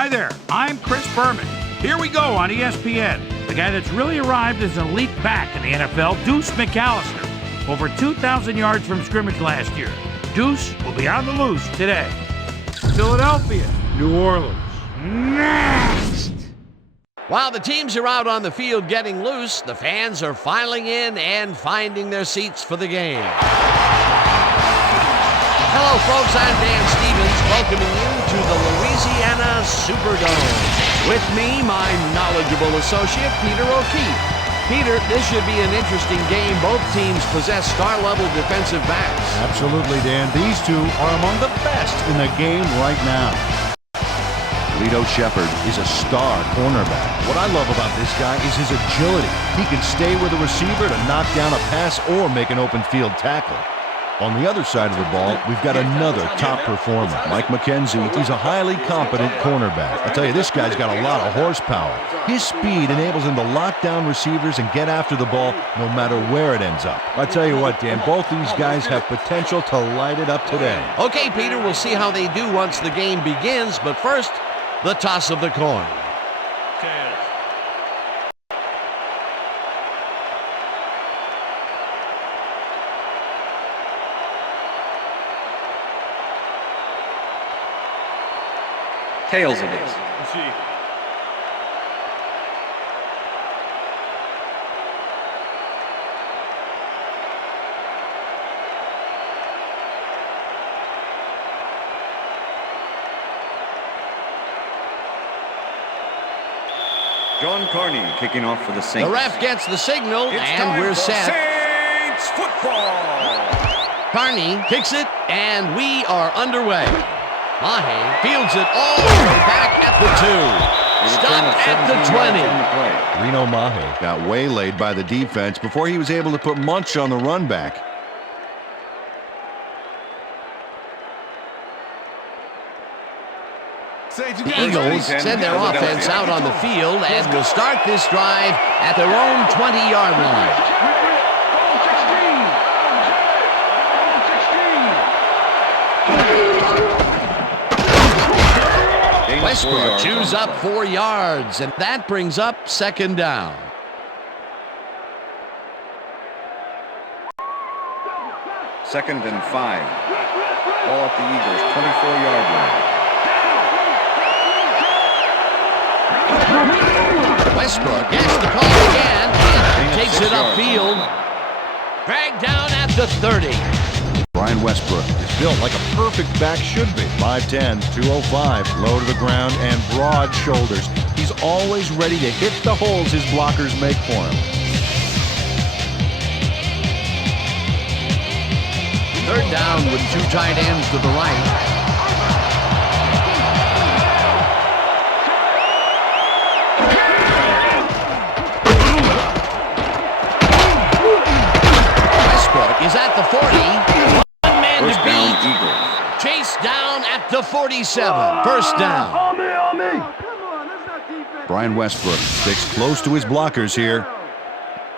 Hi there, I'm Chris Berman. Here we go on ESPN. The guy that's really arrived as an elite back in the NFL, Deuce McAllister. Over 2,000 yards from scrimmage last year. Deuce will be on the loose today. Philadelphia, New Orleans. Next! While the teams are out on the field getting loose, the fans are filing in and finding their seats for the game. Hello, folks. I'm Dan Stevens, welcoming you to the Louisiana Superdome. With me, my knowledgeable associate, Peter O'Keefe. Peter, this should be an interesting game. Both teams possess star-level defensive backs. Absolutely, Dan. These two are among the best in the game right now. Lito Shepherd is a star cornerback. What I love about this guy is his agility. He can stay with a receiver to knock down a pass or make an open field tackle. On the other side of the ball, we've got another top performer, Mike McKenzie. He's a highly competent cornerback. I tell you, this guy's got a lot of horsepower. His speed enables him to lock down receivers and get after the ball no matter where it ends up. I tell you what, Dan, both these guys have potential to light it up today. Okay, Peter, we'll see how they do once the game begins, but first, the toss of the coin. Tails it is. John Carney kicking off for the Saints. The ref gets the signal, and we're set. Saints football. Carney kicks it, and we are underway. Mahe fields it all the way back at the 2. Stopped at the 20. Reno Mahe got waylaid by the defense before he was able to put Munch on the run back. The Eagles send their offense out on the field and will start this drive at their own 20-yard line. Westbrook chews up 4 yards, and that brings up second down. Second and 5. Ball at the Eagles' 24-yard line. Westbrook gets the call again and takes it upfield. Dragged down at the 30. Brian Westbrook is built like a perfect back should be. 5'10", 205, low to the ground and broad shoulders. He's always ready to hit the holes his blockers make for him. Third down with 2 tight ends to the right. Is at the 40. One man to beat. Chase down at the 47. First down. Brian Westbrook sticks close to his blockers here,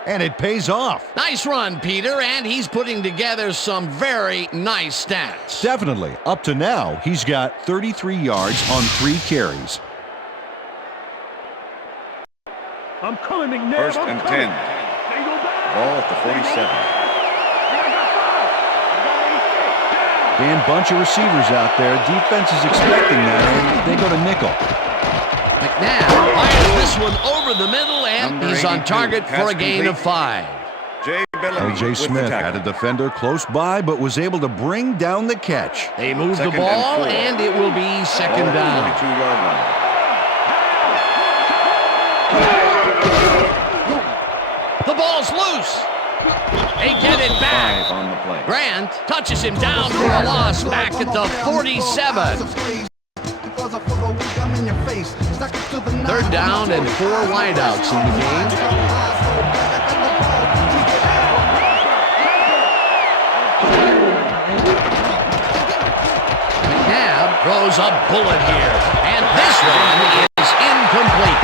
and it pays off. Nice run, Peter, and he's putting together some very nice stats. Definitely. Up to now, he's got 33 yards on 3 carries. First and 10. Ball at the 47. Dan, bunch of receivers out there. Defense is expecting that, and they go to nickel. McNabb fires this one over the middle, and he's on target for a gain of 5. J. Smith had a defender close by, but was able to bring down the catch. They move the ball, and it will be second down. The ball's loose. They get it back. On the play. Grant touches him down for a loss back at the 47. Third down and 4 wideouts in the game. McNabb throws a bullet here, and this one is incomplete.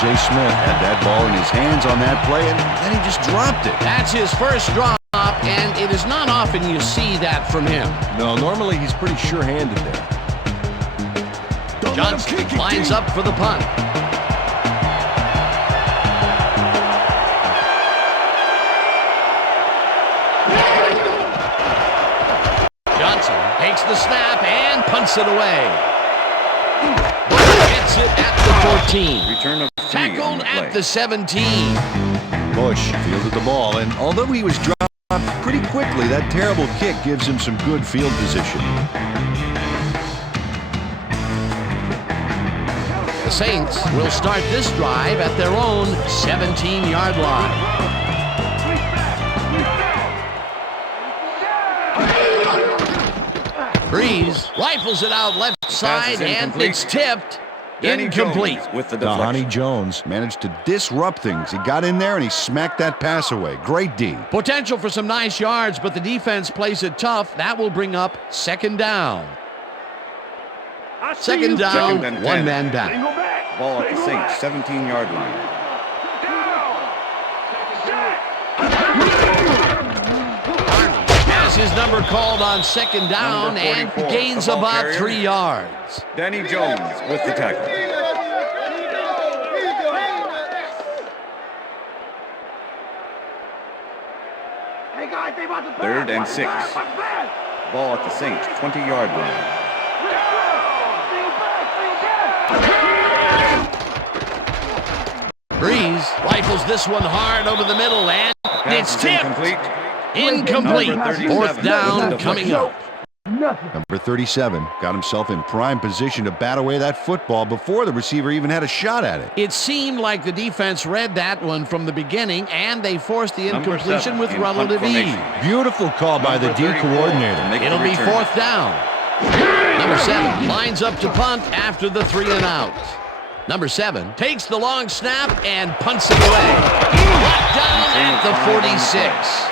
J. Smith had that ball in his hands on that play, and then he just dropped it. That's his first drop, and it is not often you see that from him. No, normally he's pretty sure-handed there. Johnson lines up for the punt. Johnson takes the snap and punts it away. Gets it at the 14. Return of 3 on Tackled the play. at the 17. Bush fielded the ball, and although he was dropped pretty quickly, that terrible kick gives him some good field position. The Saints will start this drive at their own 17-yard line. Breeze rifles it out left side, and it's tipped. Danny Incomplete. Jones with the Now, deflection. Honey Jones managed to disrupt things. He got in there and he smacked that pass away. Great D. Potential for some nice yards, but the defense plays it tough. That will bring up second down. Second down, Second and 10. one man down. Ball at the Saints 17-yard line. Has his number called on second down Number and 44, gains the ball about carrier. 3 yards. Danny Jones with the tackle. Third and 6. Ball at the Saints 20-yard line. Breeze rifles this one hard over the middle, and Pass it's is tipped. incomplete. Incomplete. Number 37 Fourth down with the coming deflection. up. Number 37 got himself in prime position to bat away that football before the receiver even had a shot at it. It seemed like the defense read that one from the beginning, and they forced the Number incompletion 7 with in relative punt ease. formation. Beautiful call by the Number D 34 coordinator. to make the It'll be return. fourth down. Number 7 lines up to punt after the 3 and out. Number 7 takes the long snap and punts it away. Brought down at the 46.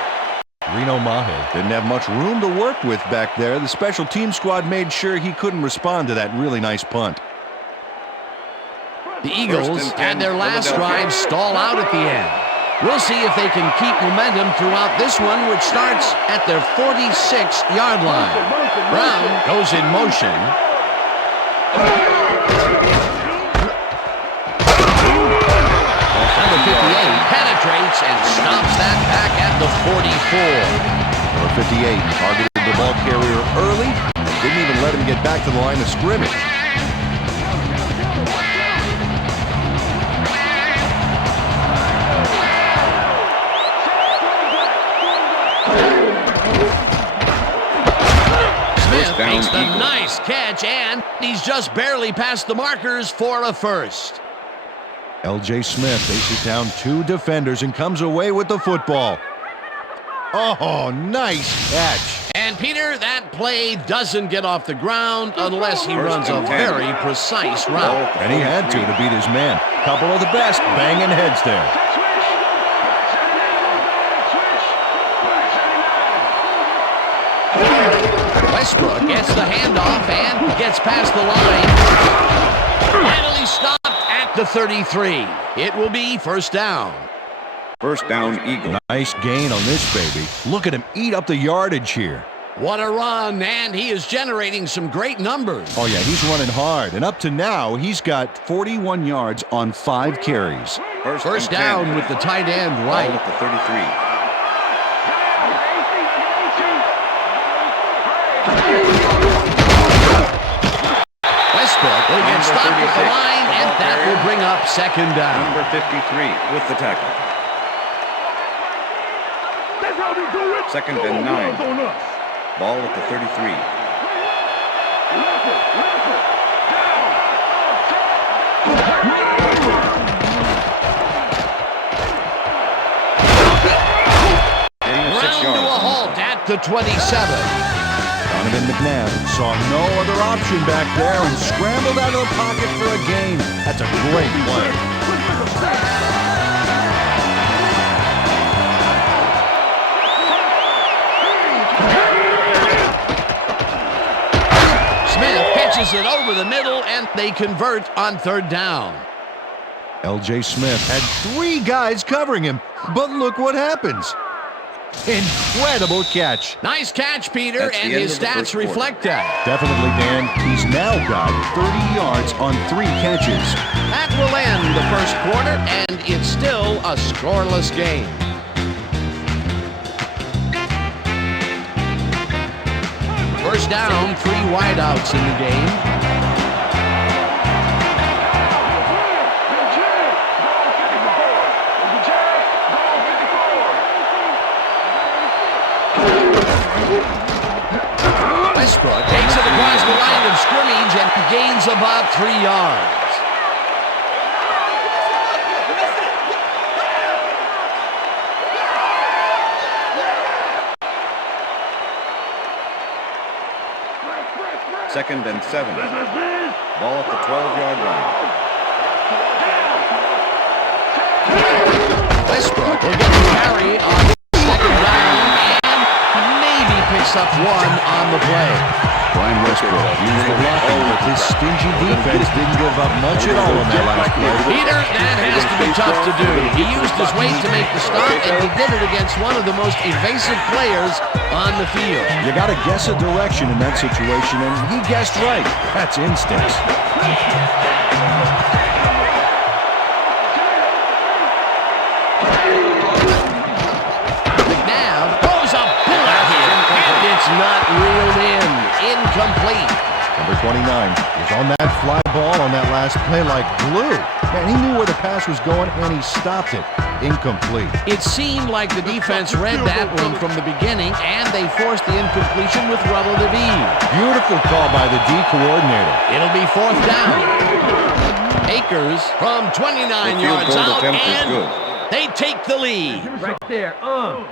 Reno Mahe didn't have much room to work with back there. The special team squad made sure he couldn't respond to that really nice punt. The Eagles and 10, and their last Philadelphia. drive stall out at the end. We'll see if they can keep momentum throughout this one, which starts at their 46-yard line. Brown goes in motion. Number 58 penetrates and stops that back at the 44. Number 58 targeted the ball carrier early. Didn't even let him get back to the line of scrimmage. Smith down, makes the Eagles. nice catch, and he's just barely past the markers for a first. L.J. Smith faces down 2 defenders and comes away with the football. Oh, nice catch. And Peter, that play doesn't get off the ground unless he First runs a and 10. very precise Ball route. at the And he had to beat his man. Couple of the best banging heads there. Westbrook gets the handoff and gets past the line. Finally stopped at the 33. It will be first down. First down, Eagles. Nice gain on this baby. Look at him eat up the yardage here. What a run, and he is generating some great numbers. Oh, yeah, he's running hard. And up to now, he's got 41 yards on 5 carries. First and down 10. with the tight end Ball right. at the 33. Westbrook will get Number stopped at the 36, line, the and ball that will carrier. bring up second down. Number 53 with the tackle. Second and 9. Ball at the 33. Getting a 6 Round to a yards. halt at the 27. Donovan McNabb saw no other option back there and scrambled out of the pocket for a gain. That's a great play. Smith pitches it over the middle, and they convert on third down. L.J. Smith had 3 guys covering him, but look what happens. Incredible catch. Nice catch, Peter, That's the and end his of the stats first quarter. reflect that. Definitely, Dan. He's now got 30 yards on 3 catches. That will end the first quarter, and it's still a scoreless game. First down, 3 wideouts in the game. Westbrook takes it across the line of scrimmage and gains about 3 yards. Second and 7. Ball at the 12-yard line. Westbrook will get the carry on second down and maybe picks up 1 on the play. Brian Westbrook used the blocking, but this stingy defense didn't give up much at all on that last play. Peter, that has to be tough to do. He used his weight to make the stop, and he did it against one of the most evasive players on the field. You got to guess a direction in that situation, and he guessed right. That's instincts. McNabb throws a bullet here, and it's not reeled in. Incomplete. Number 29 was on that fly ball on that last play like glue. Man, he knew where the pass was going, and he stopped it. Incomplete. It seemed like the defense read that one from the beginning, and they forced the incompletion with relative ease. Beautiful call by the D coordinator. It'll be 4th down. Akers from 29 The field yards goal out, attempt is and good. they take the lead. Right there. Oh,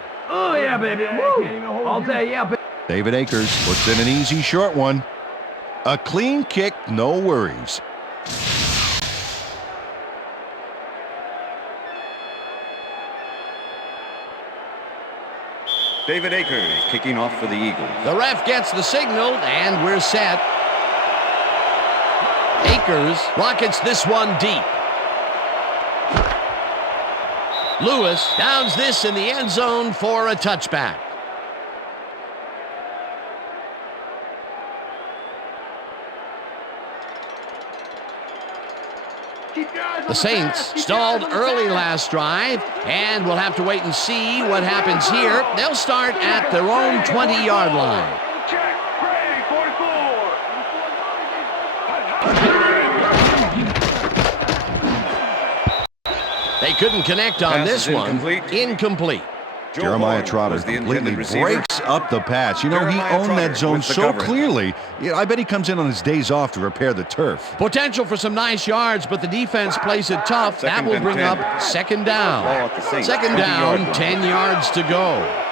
yeah, baby. Woo. All day, yeah, baby. David Akers puts in an easy short one. A clean kick, no worries. David Akers kicking off for the Eagles. The ref gets the signal, and we're set. Akers rockets this one deep. Lewis downs this in the end zone for a touchback. The Saints stalled early last drive, and we'll have to wait and see what happens here. They'll start at their own 20-yard line. They couldn't connect on Pass this is one. incomplete. Incomplete. Joe Jeremiah Trotter was the completely intended receiver. breaks up the pass. You know, he Jeremiah owned Trotter that zone with the so coverage. clearly. Yeah, I bet he comes in on his days off to repair the turf. Potential for some nice yards, but the defense plays it tough. That Second will and bring 10. up second Ball down. at the Saints, Second 20-yard down, line. 10 yards to go.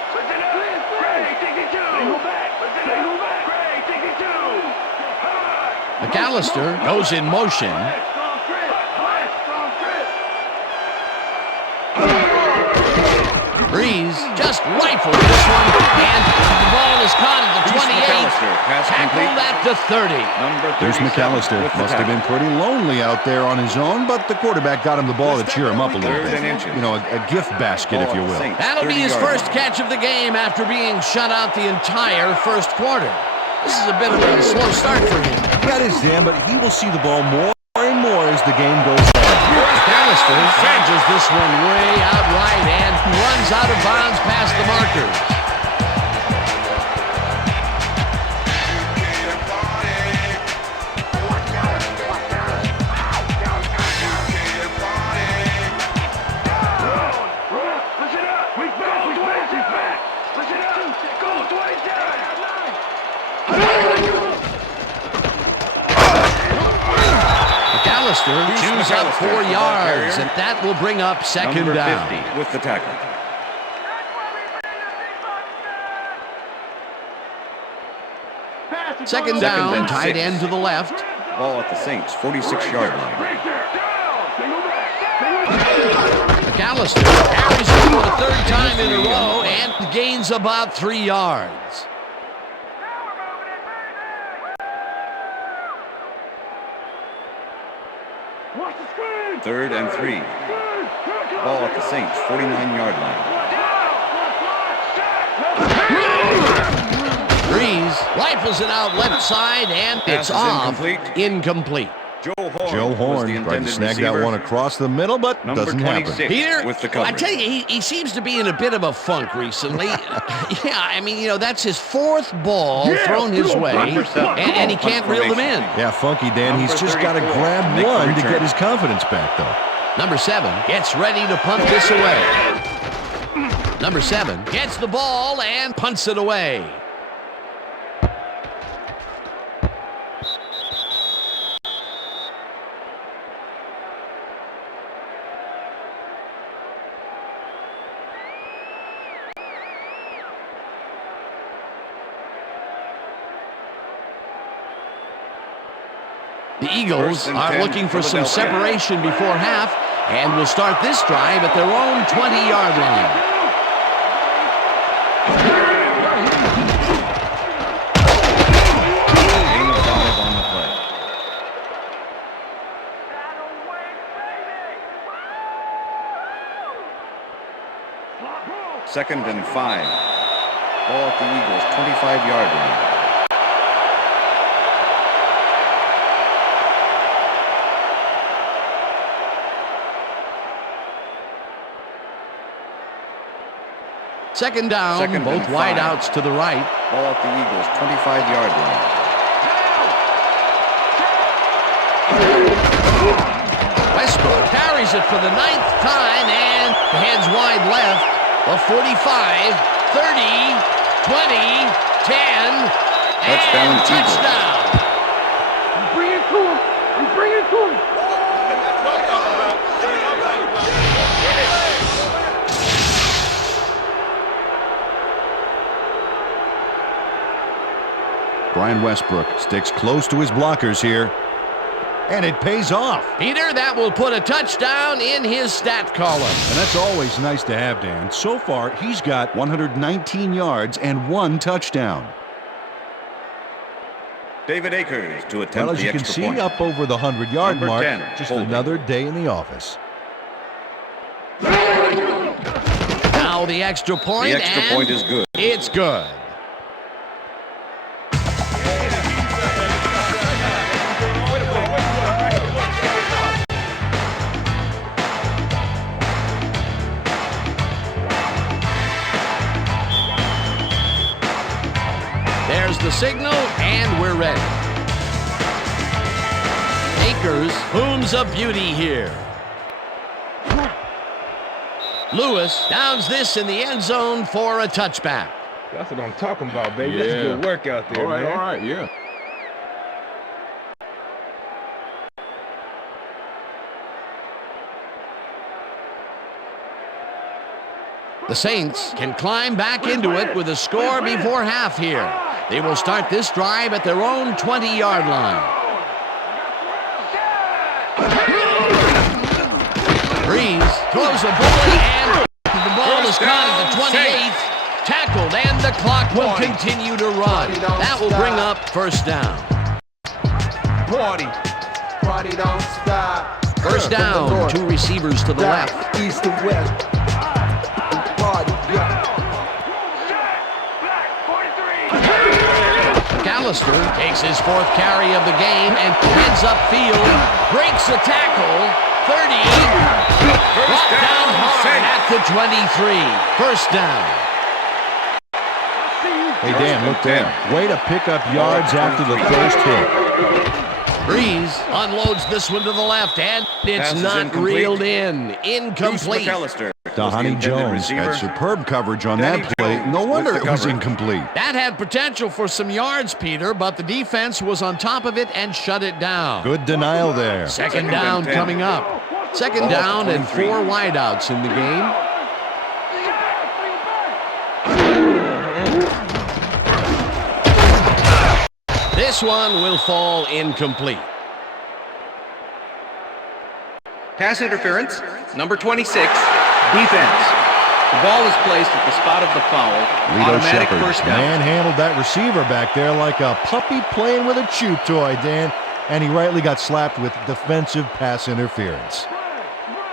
McAllister goes in motion. Breeze just rifled this one, and the ball is caught at the 28. McAllister, pass complete. Tackled at the 30. Number There's 37 McAllister. with the Must have been tackle. pretty lonely out there on his own, but the quarterback got him the ball to cheer him up a little Third bit. and inches. You know, a gift basket, if you will. Saints, That'll be his 30-yard first line. catch of the game after being shut out the entire first quarter. This is a bit of a slow start for him. That is Dan, but he will see the ball more and more as the game goes on. McAllister dodges this one way out right and runs out of bounds past the markers. McAllister chews up 4 McAllister, yards, carrier. and that will bring up second Number down. 50 with the tackle. Second Second down, and tight 6. end to the left. Ball at the Saints, 46-yard line. McAllister carries it for the third time in a row and gains about 3 yards. Third and 3. Ball at the Saints, 49-yard line. rifles it out left side, and Pass it's is off. incomplete. Joe Horn tried to snag that one across the middle, but Number doesn't 26 happen. Peter, with the I coverage. tell you, he seems to be in a bit of a funk recently. Yeah, I mean, that's his fourth ball thrown his way, and he can't reel them in. Yeah, funky Dan. He's just got to 34. grab Make the one to return. get his confidence back, though. Number 7 gets ready to punt this away. Number 7 gets the ball and punts it away. The Eagles are looking for some separation before half and will start this drive at their own 20-yard line. Gain of 5 on the play. Second and 5. Ball at the Eagles' 25-yard line. Second down, both wideouts to the right. Ball at the Eagles' 25-yard line. Westbrook carries it for the 9th time and heads wide left. A 45, 30, 20, 10, Touchdown, and Eagles. touchdown. Bring it to him. Bring it to him. Brian Westbrook sticks close to his blockers here, and it pays off. Peter, that will put a touchdown in his stat column. And that's always nice to have, Dan. So far, he's got 119 yards and 1 touchdown. David Akers to attempt Well, as the you can extra see, point. up over the 100-yard Number mark. 10, Just holding. another day in the office. Now the extra point, The extra and point is good. it's good. There's the signal, and we're ready. Akers booms a beauty here. Lewis downs this in the end zone for a touchback. That's what I'm talking about, baby. That's good work out there, man. All right, yeah. The Saints can climb back into it with a score before half here. They will start this drive at their own 20-yard line. Breeze throws a bullet, and the ball is caught at the 28th. Tackled, and the clock will continue to run. That will bring up first down. Party. Party don't stop. First down, 2 receivers to the left. East to west. Party, yeah. McAllister takes his 4th carry of the game and heads upfield, breaks a tackle, 30, brought down hard at the 23. First down. Hey, Dan, look there. Way to pick up yards after the first hit. Breeze unloads this one to the left, and it's Pass is not incomplete. reeled in. Incomplete. McAllister. Dahani Jones had superb coverage on that play. No wonder with the it was coverage. incomplete. That had potential for some yards, Peter, but the defense was on top of it and shut it down. Good denial there. Second Second down and 10. coming up. Second Ball at down and 23. 4 wideouts in the game. This one will fall incomplete. Pass interference, number 26, defense. The ball is placed at the spot of the foul. Lito Automatic Shepard first down. manhandled that receiver back there like a puppy playing with a chew toy, Dan. And he rightly got slapped with defensive pass interference.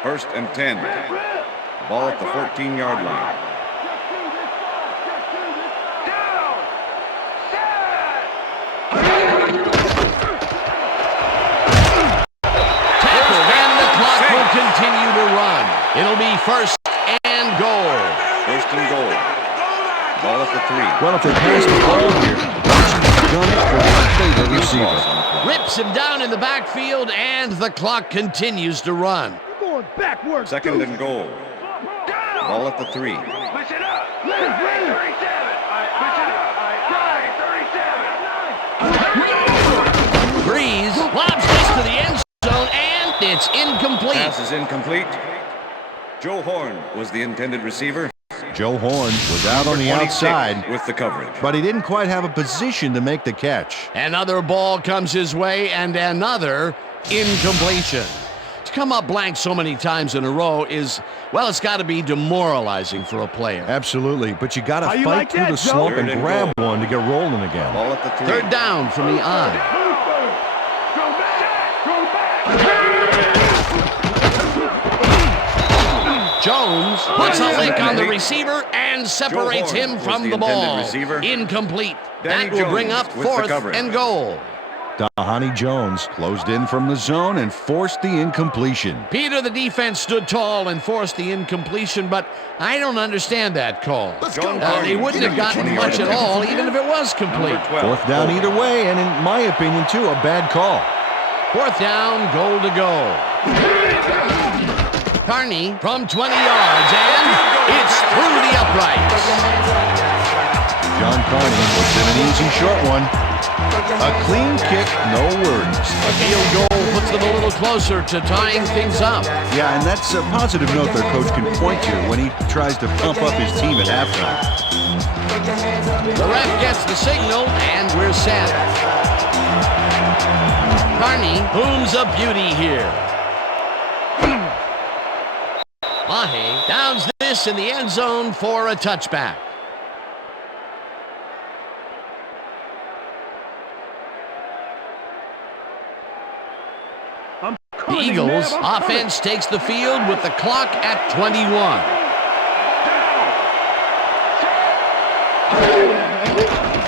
First and 10. Ball at the 14-yard line. first and goal. First and goal. Ball at the 3. Well, if they pass the ball here, Washington's done it for their favorite receiver. Rips him down in the backfield, and the clock continues to run. Going backwards. Second and goal. Ball at the 3. Breeze lobs this to the end zone, and it's incomplete. Pass is incomplete. Joe Horn was the intended receiver. Joe Horn was out on the 26 outside, with the coverage. but he didn't quite have a position to make the catch. Another ball comes his way, and another incompletion. To come up blank so many times in a row is, well, it's got to be demoralizing for a player. Absolutely, but you got to How you fight like through that, the Joe? slump Third and and grab goal. one to get rolling again. Ball at the 3. Third down from the eye. Jones puts a lick on the receiver and separates Joe Horn him was from the the ball. intended receiver. Incomplete. Danny That will bring Jones up with the fourth coverage. and goal. Dahani Jones closed in from the zone and forced the incompletion. Peter, the defense stood tall and forced the incompletion, but I don't understand that call. John They Carney wouldn't have gotten 20-yard much at attempt. all, even if it was complete. Number 12. Fourth down either way, and in my opinion, too, a bad call. Fourth down, goal to go. Carney from 20 yards, and it's through the uprights. John Carney puts in an easy short one. A clean kick, no worries. A field goal puts them a little closer to tying things up. Yeah, and that's a positive note their coach can point to when he tries to pump up his team at halftime. The ref gets the signal, and we're set. Carney booms a beauty here. Mahe downs this in the end zone for a touchback. The Eagles' offense takes the field with the clock at 21.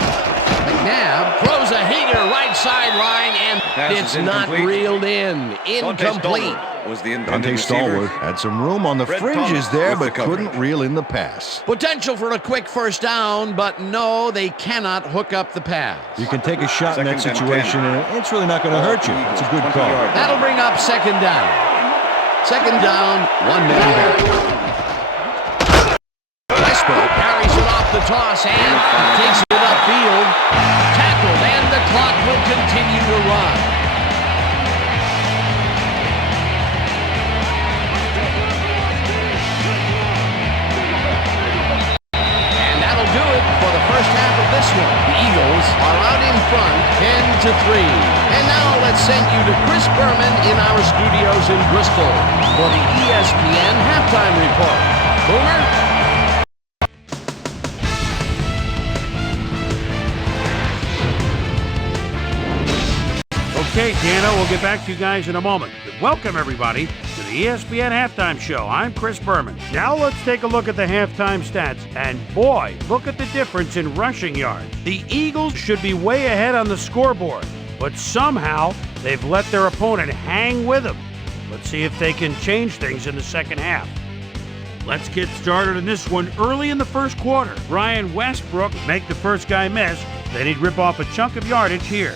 McNabb throws a heater right sideline, and Pass is it's not incomplete. reeled in. Incomplete. Was the intended Dante receiver. Stallworth had some room on the Fred fringes Thomas there, with the but coverage. couldn't reel in the pass. Potential for a quick first down, but no, they cannot hook up the pass. You can take a shot in that Second and situation, 10. and it's really not going to hurt you. It's a good 20 call. yards. That'll bring up second down. Second down, one man back. Westbrook carries it off the toss and takes it upfield. Tackled, and the clock will continue to run. And that'll do it for the first half of this one. The Eagles are out in front, 10-3. And now let's send you to Chris Berman in our studios in Bristol for the ESPN Halftime Report. Boomer? Okay, Dana, we'll get back to you guys in a moment. But welcome, everybody, to the ESPN Halftime Show. I'm Chris Berman. Now let's take a look at the halftime stats. And boy, look at the difference in rushing yards. The Eagles should be way ahead on the scoreboard, but somehow they've let their opponent hang with them. Let's see if they can change things in the second half. Let's get started in this one early in the first quarter. Brian Westbrook would make the first guy miss, then he'd rip off a chunk of yardage here.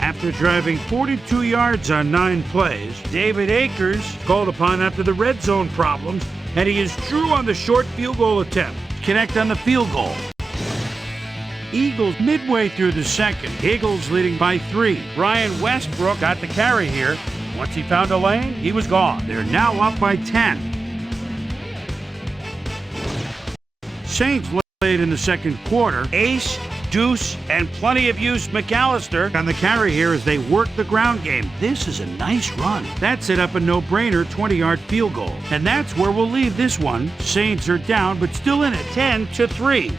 After driving 42 yards on 9 plays, David Akers called upon after the red zone problems, and he is true on the short field goal attempt. Connect on the field goal. Eagles midway through the second. Eagles leading by 3. Brian Westbrook got the carry here. Once he found a lane, he was gone. They're now up by 10. Saints late in the second quarter. Ace, Deuce, and plenty of use McAllister on the carry here as they work the ground game. This is a nice run. That set up a no-brainer 20-yard field goal. And that's where we'll leave this one. Saints are down, but still in it, 10-3.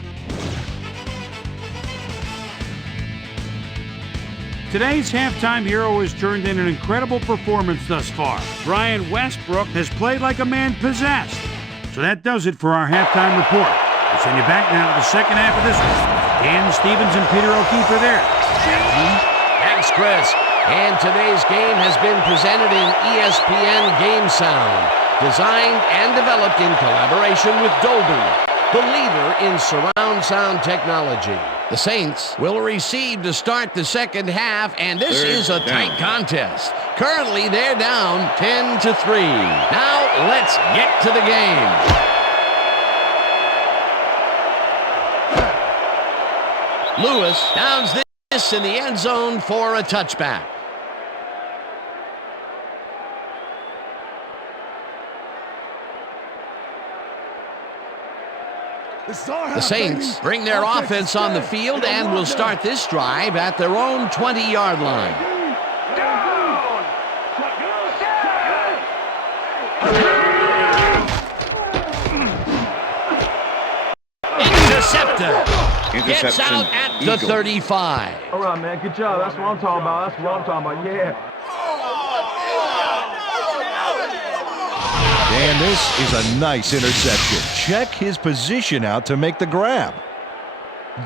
Today's halftime hero has turned in an incredible performance thus far. Brian Westbrook has played like a man possessed. So that does it for our halftime report. We'll send you back now to the second half of this one. Dan Stevens and Peter O'Keefe are there. Gentlemen. Thanks, Chris. And today's game has been presented in ESPN Game Sound. Designed and developed in collaboration with Dolby, the leader in surround sound technology. The Saints will receive to start the second half, and this is a tight contest. Currently, they're down 10-3. Now, let's get to the game. Lewis downs this in the end zone for a touchback. The Saints bring their offense on the field and will start this drive at their own 20-yard line. Intercepted. Gets out at the 35. All right, man. Good job. That's what I'm talking about. That's what I'm talking about. Yeah. And this is a nice interception. Check his position out to make the grab.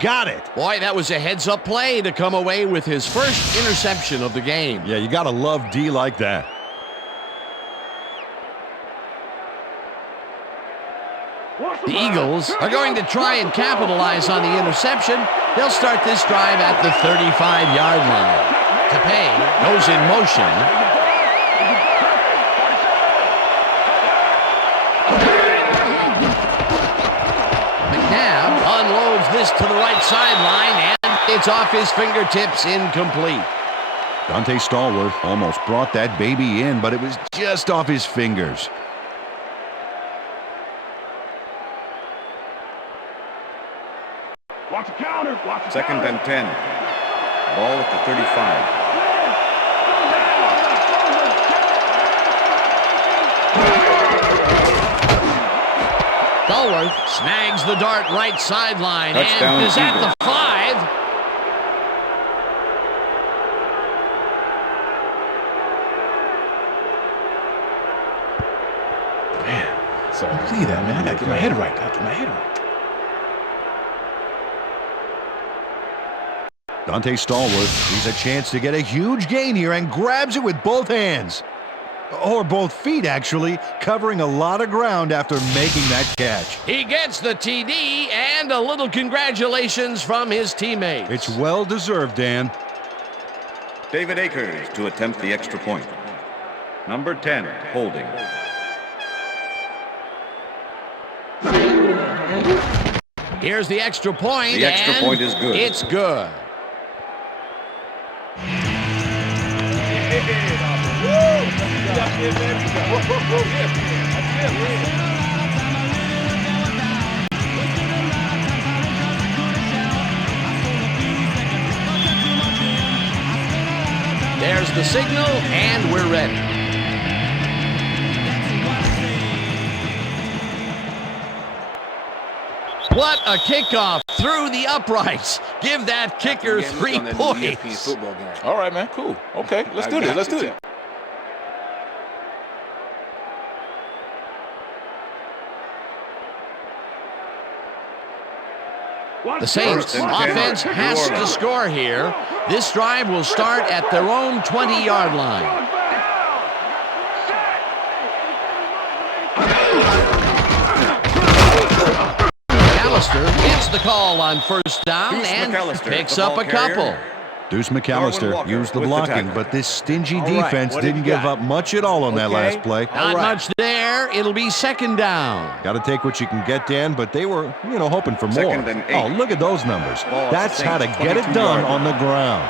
Got it. Boy, that was a heads-up play to come away with his first interception of the game. Yeah, you got to love D like that. The Eagles are going to try and capitalize on the interception. They'll start this drive at the 35-yard line. Tapei goes in motion. Unloads this to the right sideline, and it's off his fingertips, incomplete. Dante Stallworth almost brought that baby in, but it was just off his fingers. Watch the counter. Watch the Second counter. and 10. Ball at the 35. Stallworth snags the dart right sideline Touchdown, and is at Eagles. the 5. Man, so see that, man. I gotta get my head right. Dante Stallworth sees a chance to get a huge gain here and grabs it with both hands. Or both feet, actually, covering a lot of ground after making that catch. He gets the TD and a little congratulations from his teammates. It's well-deserved, Dan. David Akers to attempt the extra point. Number 10, holding. Here's the extra point. The extra point is good. It's good. There's the signal, and we're ready. What a kickoff through the uprights. Give that kicker 3 points. All right, man. Cool. Okay, let's do this. Let's do it. The Saints offense has to score here. This drive will start at their own 20-yard line. McAllister gets the call on first down and picks up a couple. Deuce McAllister used the blocking, but this stingy defense didn't give up much at all on that last play. Not much there. It'll be second down. Got to take what you can get, Dan, but they were, hoping for more. Second and 8. Oh, look at those numbers. Ball That's how to get it done on the ground.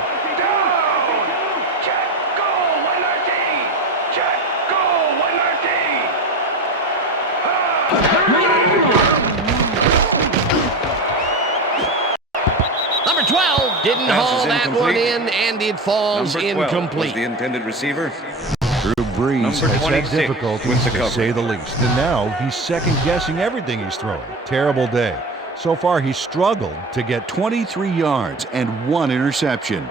Number 12 didn't haul that one in, and it falls Number 12 incomplete. was the intended receiver. Drew Brees Number has had 26 difficulties, with the to coverage. say the least. And now he's second-guessing everything he's throwing. Terrible day. So far, he's struggled to get 23 yards and 1 interception.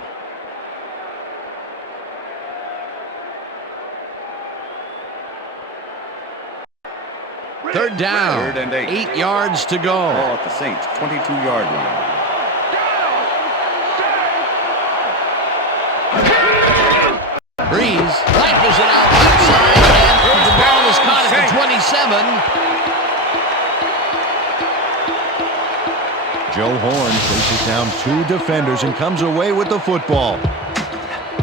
Third down. Third and 8. 8 yards to go. Ball at the Saints' 22-yard line. Breeze rifles it out outside, and the ball is caught at the 7. Joe Horn faces down 2 defenders and comes away with the football.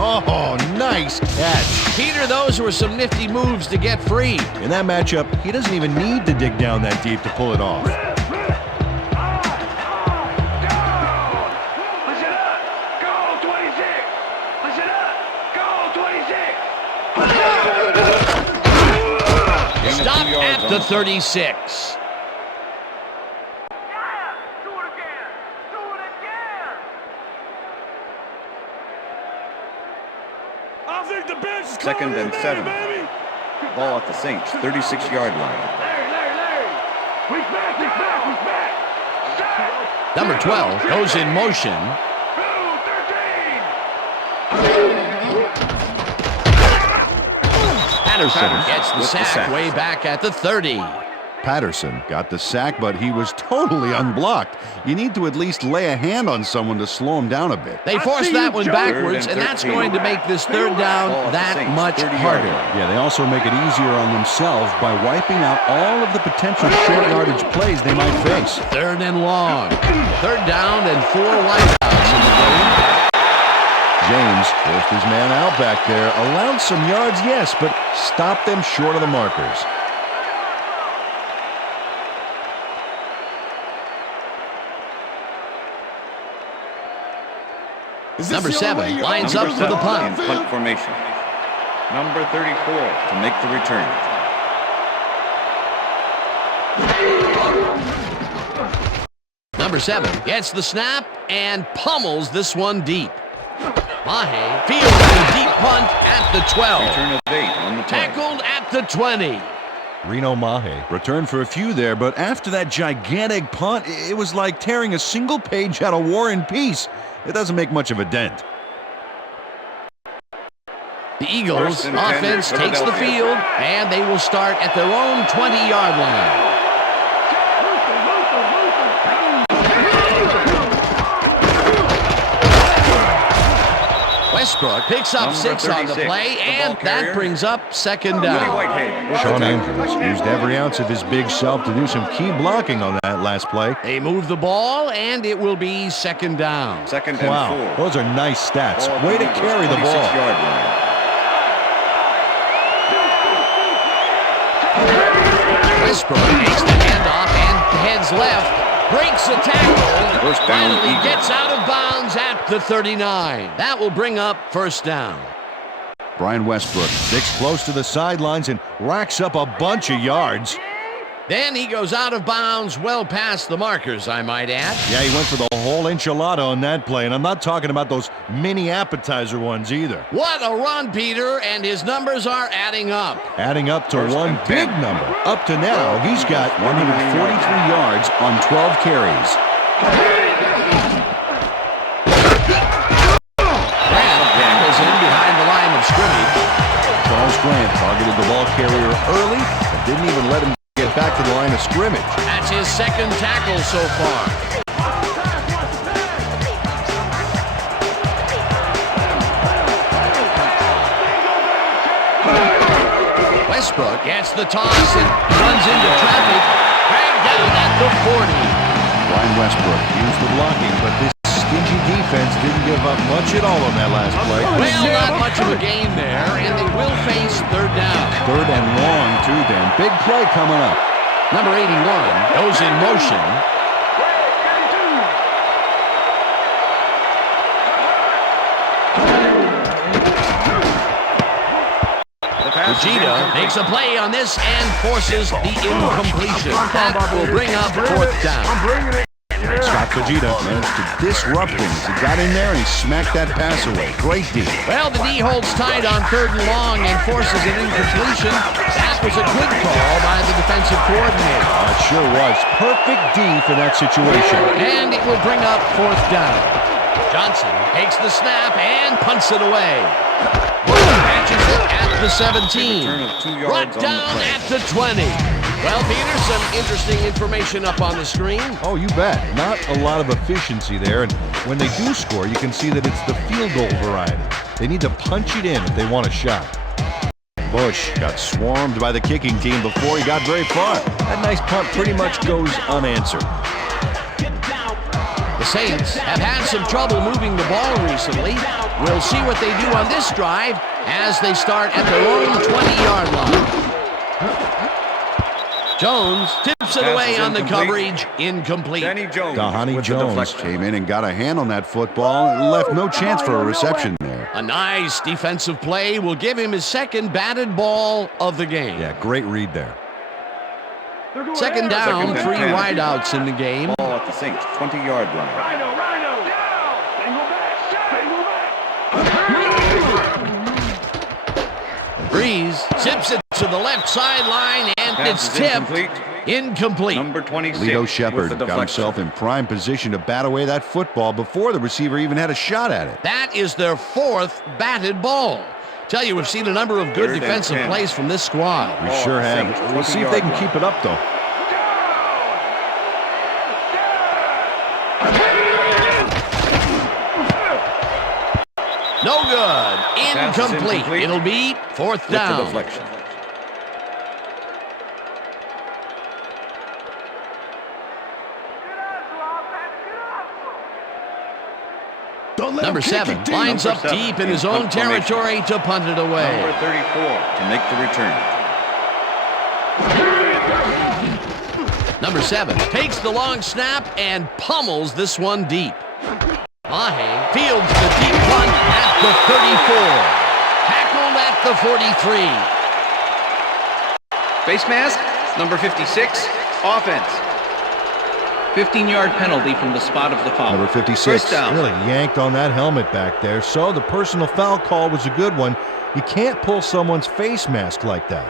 Oh, nice catch. Peter, those were some nifty moves to get free. In that matchup, he doesn't even need to dig down that deep to pull it off. Stop at the 36. Second and 7. Ball at the Saints' 36-yard line. Number 12 goes in motion. Patterson gets the sack way back at the 30. Patterson got the sack, but he was totally unblocked. You need to at least lay a hand on someone to slow him down a bit. They forced that one backwards, and that's going to make this third down that much harder. Yeah, they also make it easier on themselves by wiping out all of the potential short yardage plays they might face. Third and long. Third down and 4 wideouts in the game. James forced his man out back there, allowed some yards, yes, but stopped them short of the markers. Number 7 lines up for the punt. Punt formation. Number 34 to make the return. Number 7 gets the snap and pummels this one deep. Mahe fields a deep punt at the 12. Return of 8 on the 10. Tackled at the 20. Reno Mahe returned for a few there, but after that gigantic punt, it was like tearing a single page out of War and Peace. It doesn't make much of a dent. The Eagles offense takes the field, and they will start at their own 20-yard line. Westbrook picks up 6 on the play, and that brings up second down. Sean Andrews used every ounce of his big self to do some key blocking on that last play. They move the ball, and it will be second down. Second and Wow, 4. those are nice stats. Way to carry the ball. 26-yard line. Westbrook takes the handoff and heads left. Breaks a tackle. First down, Finally Eagles. gets out of bounds at the 39. That will bring up first down. Brian Westbrook sticks close to the sidelines and racks up a bunch of yards. Then he goes out of bounds well past the markers, I might add. Yeah, he went for the whole enchilada on that play, and I'm not talking about those mini appetizer ones either. What a run, Peter, and his numbers are adding up. Adding up to First one and big 10. number. Up to now, he's got 143 yards on 12 carries. Grant goes in behind the line of scrimmage. Charles Grant targeted the ball carrier early, but didn't even let him get back to the line of scrimmage. That's his second tackle so far. Westbrook gets the toss and runs into traffic. Dragged down at the 40. Brian Westbrook used the blocking, but this stingy defense didn't give up much at all on that last play. Well, not much of a gain there, and they will face third down. Third and long, too, then. Big play coming up. Number 81 goes in motion. Vegeta makes a play on this and forces the incompletion. That will bring up fourth down. Scott Vegeta managed to disrupt things. He got in there and he smacked that pass away. Great D. Well, the D holds tight on third and long and forces an incompletion. That was a good call by the defensive coordinator. It sure was. Perfect D for that situation. And it will bring up fourth down. Johnson takes the snap and punts it away. Catches it at the 17. Return of 2 yards Brought on down the play. at the 20. Well, Peter, some interesting information up on the screen. Oh, you bet. Not a lot of efficiency there. And when they do score, you can see that it's the field goal variety. They need to punch it in if they want a shot. Bush got swarmed by the kicking team before he got very far. That nice punt pretty much goes unanswered. The Saints have had some trouble moving the ball recently. We'll see what they do on this drive as they start at their own 20-yard line. Jones tips it away on the coverage. Incomplete. Dahani Jones came in and got a hand on that football and left no chance for a reception there. A nice defensive play will give him his second batted ball of the game. Yeah, great read there. Second down, three wideouts in the game. Ball at the Saints' 20-yard line. Breeze zips it to the left sideline, and it's tipped. Incomplete. Number 26. Lito Shepard got himself in prime position to bat away that football before the receiver even had a shot at it. That is their fourth batted ball. Tell you, we've seen a number of good defensive plays from this squad. We sure have. We'll see if they can keep it up, though. No good. Incomplete. It'll be fourth down. Number 7 lines up deep in his own territory to punt it away. Number 34 to make the return. Number 7 takes the long snap and pummels this one deep. Mahe fields the deep punt at the 34. Tackled at the 43. Face mask, number 56, offense. 15-yard penalty from the spot of the foul. Number 56 First down. really yanked on that helmet back there, so the personal foul call was a good one. You can't pull someone's face mask like that.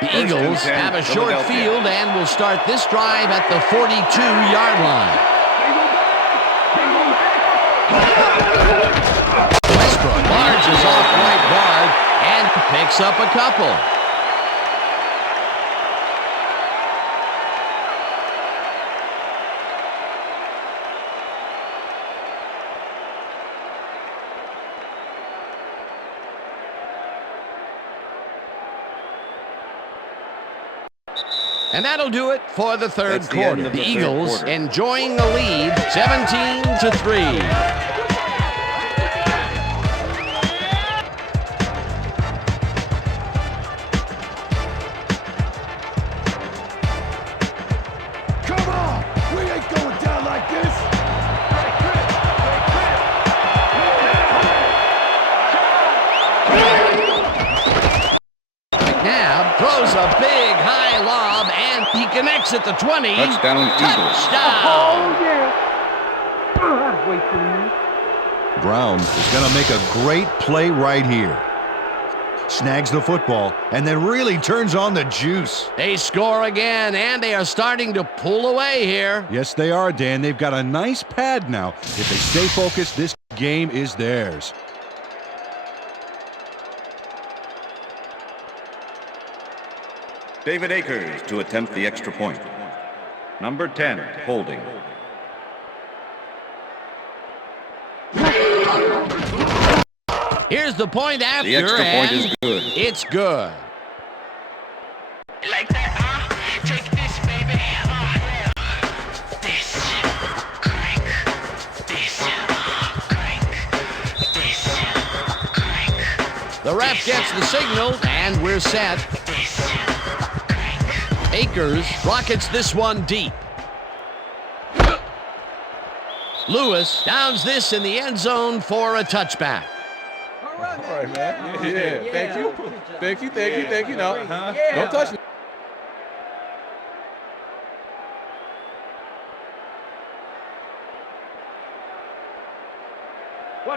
The Eagles have a short field and will start this drive at the 42-yard line. Westbrook barges off right guard and picks up a couple. And that'll do it for the third quarter. The Eagles enjoying the lead, 17-3. Come on! We ain't going down like this! McNabb throws a big high lob, and he connects at the 20. Touchdown, Eagles. Touchdown! Brown is going to make a great play right here. Snags the football and then really turns on the juice. They score again, and they are starting to pull away here. Yes, they are, Dan. They've got a nice pad now. If they stay focused, this game is theirs. David Akers to attempt the extra point. Number 10, holding. Here's the point after, The extra point and is good. It's good. Like that, take this, baby. This, crank. This, crank. This, crank. The ref gets the signal, and we're set. This, crank. Akers rockets this one deep. Lewis downs this in the end zone for a touchback. All right, man. Yeah. Thank you. No, don't touch me.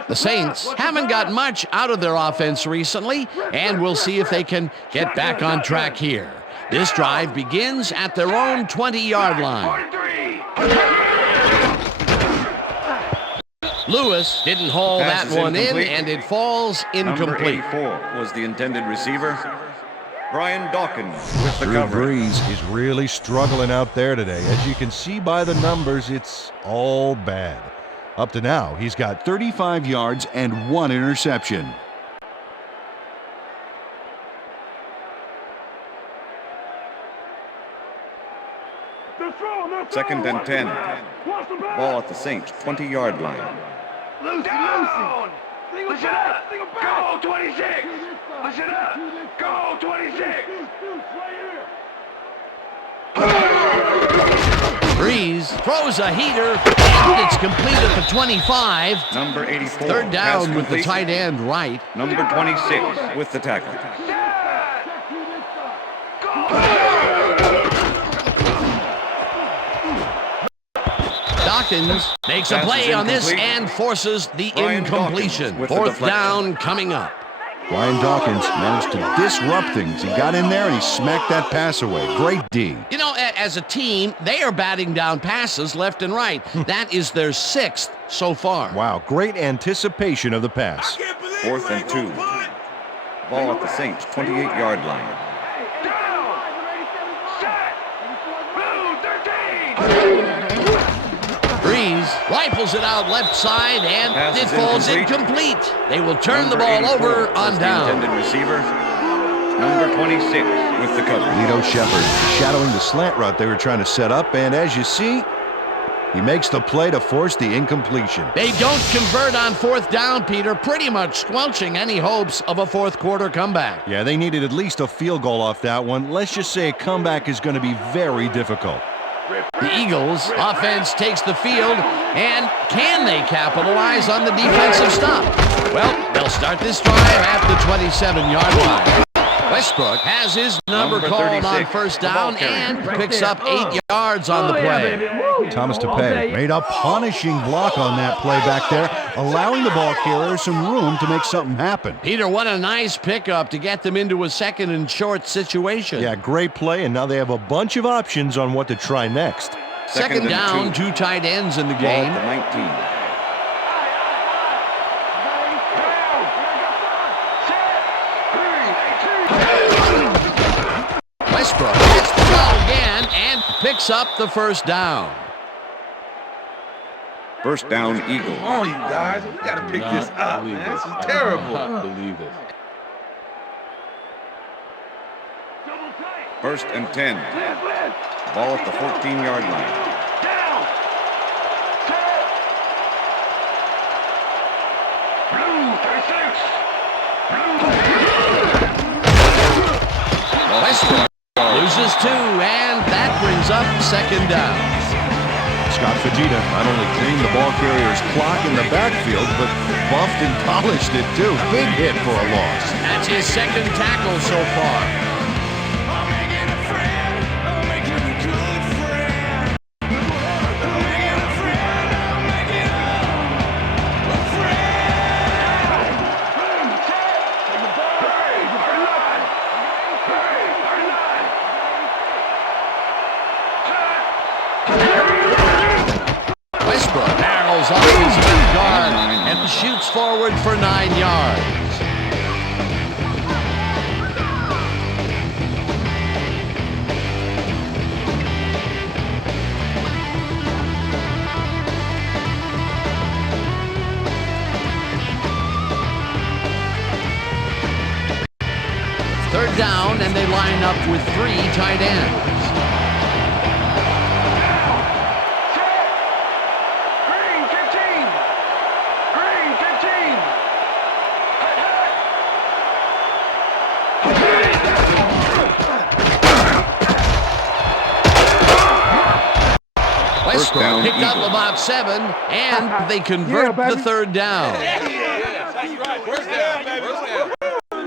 The Saints haven't got much out of their offense recently, and we'll see if they can get back on track here. This drive begins at their own 20-yard line. Lewis didn't haul that one in, and it falls incomplete. Number 84 was the intended receiver. Brian Dawkins with the Drew coverage. Brees is really struggling out there today. As you can see by the numbers, it's all bad. Up to now, he's got 35 yards and 1 interception. Second and 10. Ball at the Saints' 20-yard line. Down! Listen up! Go 26! Listen up! Go 26! Breeze throws a heater, and it's complete at the 25. Number 84. Third pass down with the complete. tight end right. Number 26 with the tackle. Dawkins makes a Pass is play on this incomplete. and forces the Brian incompletion. Dawkins with the Fourth deflection. down coming up. Brian Dawkins managed to disrupt things. He got in there and he smacked that pass away. Great D. You know, as a team, they are batting down passes left and right. That is their 6th so far. Wow, great anticipation of the pass. Fourth and 2. Ball at the Saints' 28-yard line. Down! Set! Blue 13! Breeze rifles it out left side, and Pass it is falls incomplete. incomplete. They will turn the Number ball 84 over was on the down. intended receiver. Number 26 with the cover. Lito Shepard shadowing the slant route they were trying to set up, and as you see, he makes the play to force the incompletion. They don't convert on fourth down, Peter, pretty much squelching any hopes of a fourth quarter comeback. Yeah, they needed at least a field goal off that one. Let's just say a comeback is going to be very difficult. The Eagles offense takes the field, and can they capitalize on the defensive stop? Well, they'll start this drive at the 27-yard line. Westbrook has his number called on 36, first the ball down carrier. and picks up 8 yards on the play. Thomas Tapeh made a punishing block on that play back there, allowing the ball carrier some room to make something happen. Peter, what a nice pickup to get them into a second and short situation. Yeah, great play, and now they have a bunch of options on what to try next. Second and down, 2. 2 tight ends in the Ball game. at the 19. Westbrook gets the ball again and picks up the first down. First down, Eagles. Come on, you guys. We got to pick this up, man. This is terrible. I can't believe this. First and 10. Ball at the 14-yard line. Down! Blue 36! Westbrook loses 2, and that brings up second down. Scott Fajita not only cleaned the ball carrier's clock in the backfield, but buffed and polished it too. Big hit for a loss. That's his second tackle so far. Westbrook barrels off his left guard and shoots forward for 9 yards. Third down, and they line up with 3 tight ends. Green 15! Green 15! Westbrook down, picked up Eagles. about 7, and they convert the third down.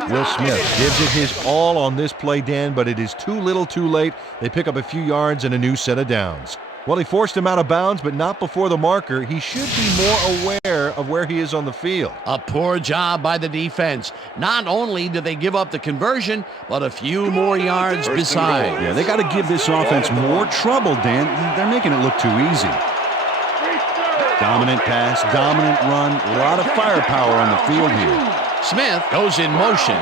Will Smith gives it his all on this play, Dan, but it is too little too late. They pick up a few yards and a new set of downs. Well, he forced him out of bounds, but not before the marker. He should be more aware of where he is on the field. A poor job by the defense. Not only do they give up the conversion, but a few more yards besides. Yeah, they got to give this offense more trouble, Dan. They're making it look too easy. Dominant pass, dominant run, a lot of firepower on the field here. Smith goes in motion.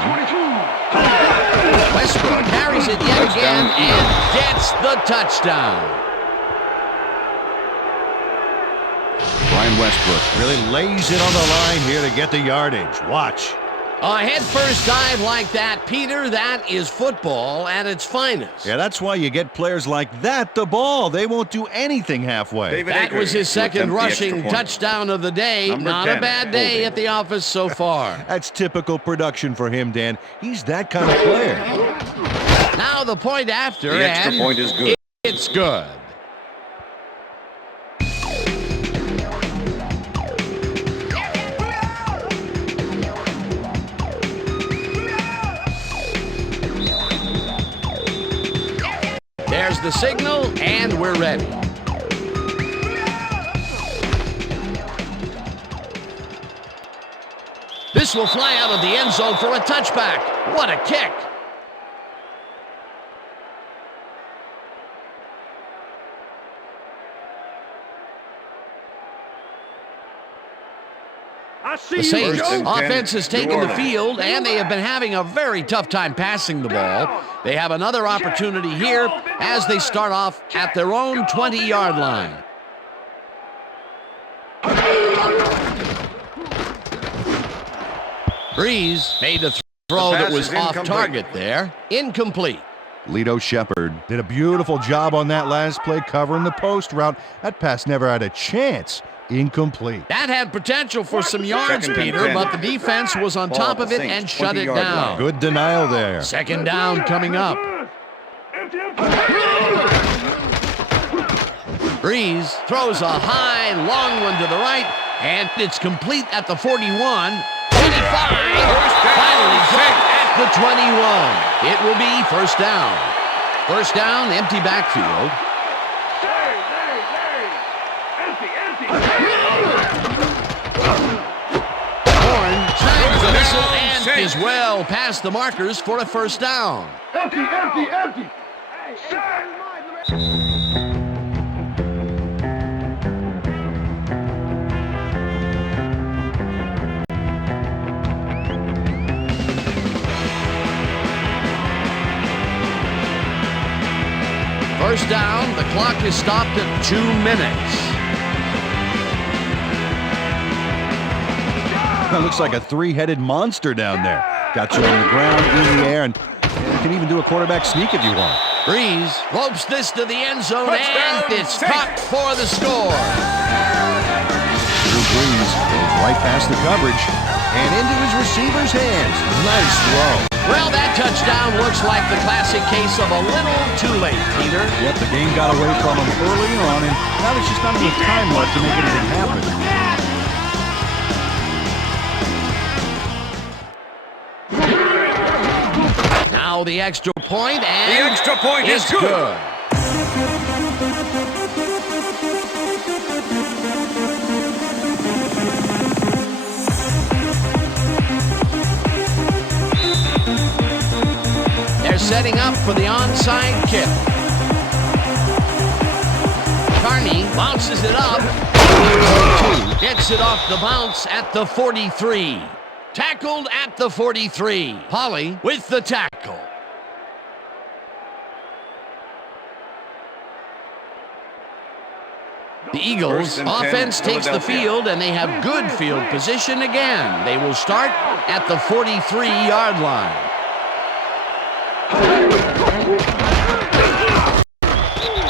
Westbrook carries it yet again and gets the touchdown. Brian Westbrook really lays it on the line here to get the yardage. Watch. A head-first dive like that, Peter, that is football at its finest. Yeah, that's why you get players like that the ball. They won't do anything halfway. That was his second rushing touchdown of the day. Not a bad day at the office so far. That's typical production for him, Dan. He's that kind of player. Now the point after, The extra and point is good. It's good. There's the signal, and we're ready. This will fly out of the end zone for a touchback. What a kick. The Saints offense has taken the field, and they have been having a very tough time passing the ball. They have another opportunity here as they start off at their own 20-yard line. Breeze made a throw that was off target there. Incomplete. Lito Shepherd did a beautiful job on that last play covering the post route. That pass never had a chance. Incomplete. That had potential for some yards, Peter, but the defense was on top of it and shut it down. Good denial there. Second down coming up. Breeze throws a high, long one to the right, and it's complete at the 41. 25. Finally dropped at the 21. It will be first down. First down, empty backfield. Horn chimes the whistle and is well past the markers for a first down. Empty. First down, the clock is stopped at 2 minutes. That looks like a three-headed monster down there. Got you on the ground, in the air, and you can even do a quarterback sneak if you want. Breeze ropes this to the end zone, and it's caught for the score. Drew Brees goes right past the coverage and into his receiver's hands. Nice throw. Well, that touchdown looks like the classic case of a little too late, Peter. Yep, the game got away from him early on, and now there's just not enough time left to make anything happen. Now the extra point, and The extra point is good. They're setting up for the onside kick. Carney bounces it up. Gets it off the bounce at the 43. Tackled at the 43. Polly with the tackle. The Eagles offense takes the field, and they have good field position again. They will start at the 43-yard line.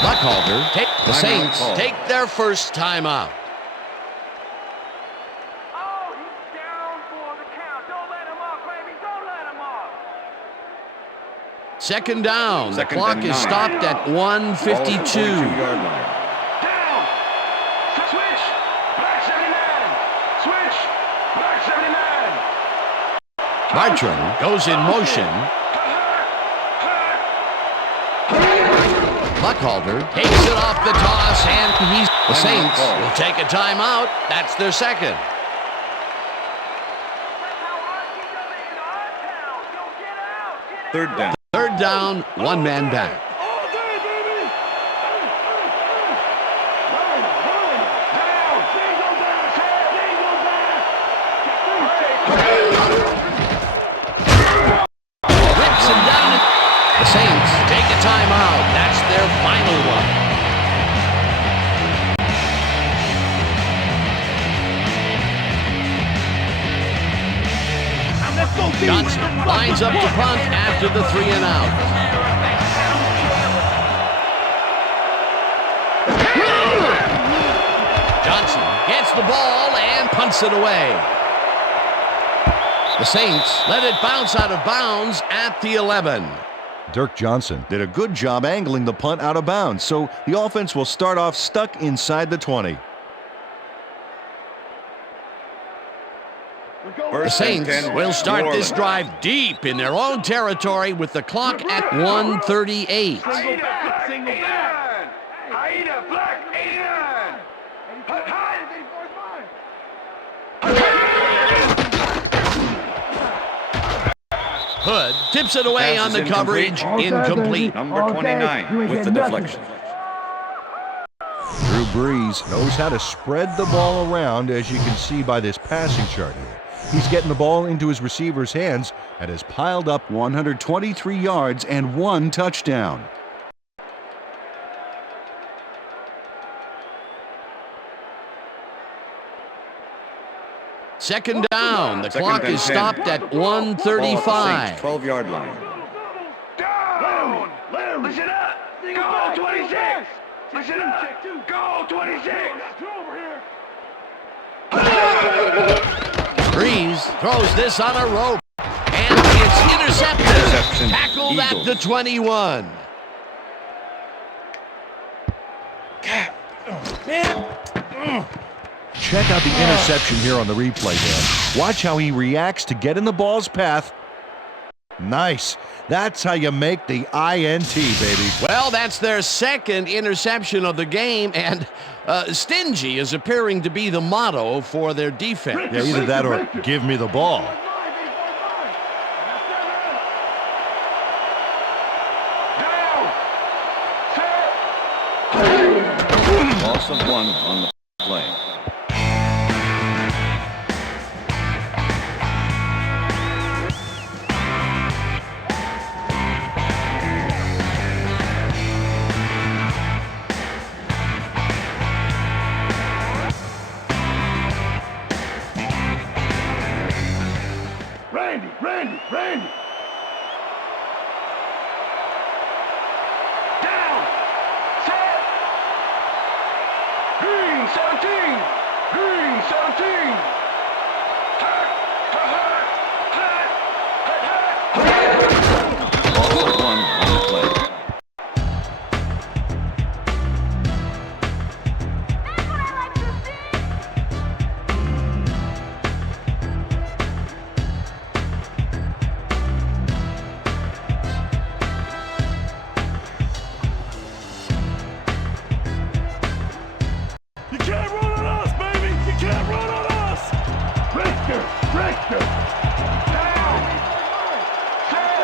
Buckhalter, the Saints take their first time out. Oh, he's down for the count. Don't let him off, baby. Don't let him off. Second down. Second the clock and is 9. stopped at 1:52. 42-yard line. Down. Switch. Back 79. Switch. Back 79. Bartram goes in motion. Buckhalter takes it off the toss, and the Saints will take a timeout. That's their second. Third down. Third down, one man back. Rips him down. The Saints take a timeout. That's their final one. Johnson lines up to punt after the 3 and out. Johnson gets the ball and punts it away. The Saints let it bounce out of bounds at the 11. Dirk Johnson did a good job angling the punt out of bounds, so the offense will start off stuck inside the 20. The Saints will start this drive deep in their own territory with the clock at 1:38. Hood tips it away on the coverage. Incomplete. Number 29 with the deflection. Drew Brees knows how to spread the ball around, as you can see by this passing chart here. He's getting the ball into his receiver's hands and has piled up 123 yards and 1 touchdown. Second down. The clock is stopped at 1:35. 12-yard line. Down! Listen up! Go 26! Listen up! Go 26! Breeze throws this on a rope, and it's intercepted. Interception. Tackled at the 21. Check out the interception here on the replay there. Watch how he reacts to get in the ball's path. Nice. That's how you make the INT, baby. Well, that's their second interception of the game, and stingy is appearing to be the motto for their defense. Yeah, either that or give me the ball. Loss of 1 on the play. Randy! Down! Set! Green 17! Green 17! Loss of 1 on the play. Richter! Down! Set!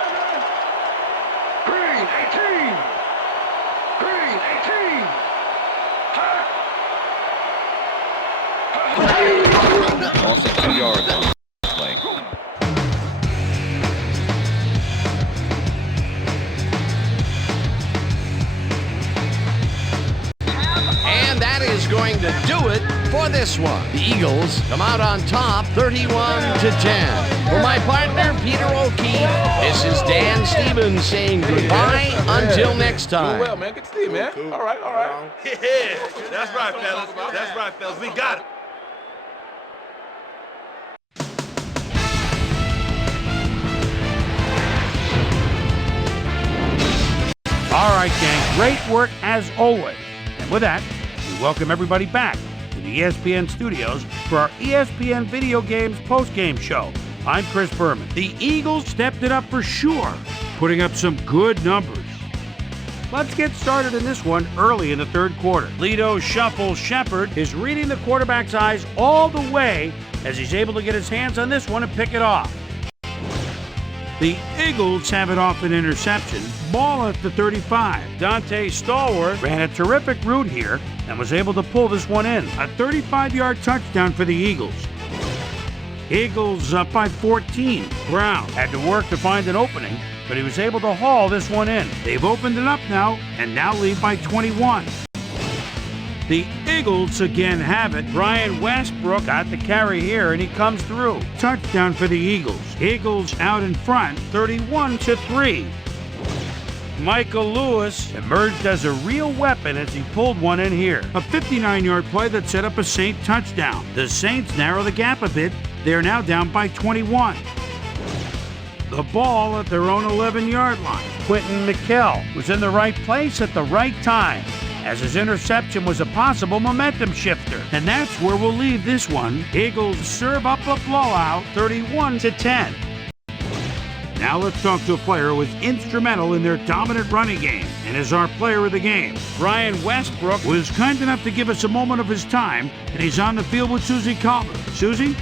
Green 18! Green 18! Loss of 2 yards on the play. And that is going to do it for this one. The Eagles come out on top 31-10. For my partner, Peter O'Keefe, this is Dan Stevens saying goodbye until next time. Doing well, man. Good to see you, man. All right. Yeah, that's right, fellas. We got it. All right, gang, great work as always. And with that, we welcome everybody back to the ESPN studios for our ESPN Video Games post-game show. I'm Chris Berman. The Eagles stepped it up for sure, putting up some good numbers. Let's get started in this one early in the third quarter. Lito Shuffle Shepard is reading the quarterback's eyes all the way as he's able to get his hands on this one and pick it off. The Eagles have it off an interception. Ball at the 35. Dante Stallworth ran a terrific route here and was able to pull this one in. A 35-yard touchdown for the Eagles. Eagles up by 14. Brown had to work to find an opening, but he was able to haul this one in. They've opened it up now and now lead by 21. The Eagles again have it. Brian Westbrook got the carry here, and he comes through. Touchdown for the Eagles. Eagles out in front, 31-3. Michael Lewis emerged as a real weapon as he pulled one in here. A 59-yard play that set up a Saint touchdown. The Saints narrow the gap a bit. They are now down by 21. The ball at their own 11-yard line. Quentin McKell was in the right place at the right time, as his interception was a possible momentum shifter. And that's where we'll leave this one. Eagles serve up a blowout, 31-10. Now let's talk to a player who was instrumental in their dominant running game and is our player of the game. Brian Westbrook was kind enough to give us a moment of his time, and he's on the field with Susie Calder. Susie?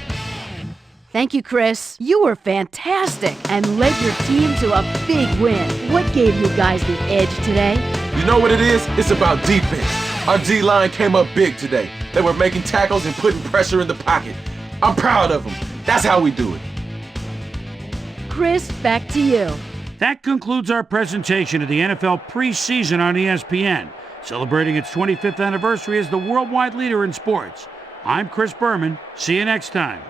Thank you, Chris. You were fantastic and led your team to a big win. What gave you guys the edge today? You know what it is? It's about defense. Our D-line came up big today. They were making tackles and putting pressure in the pocket. I'm proud of them. That's how we do it. Chris, back to you. That concludes our presentation of the NFL preseason on ESPN, celebrating its 25th anniversary as the worldwide leader in sports. I'm Chris Berman. See you next time.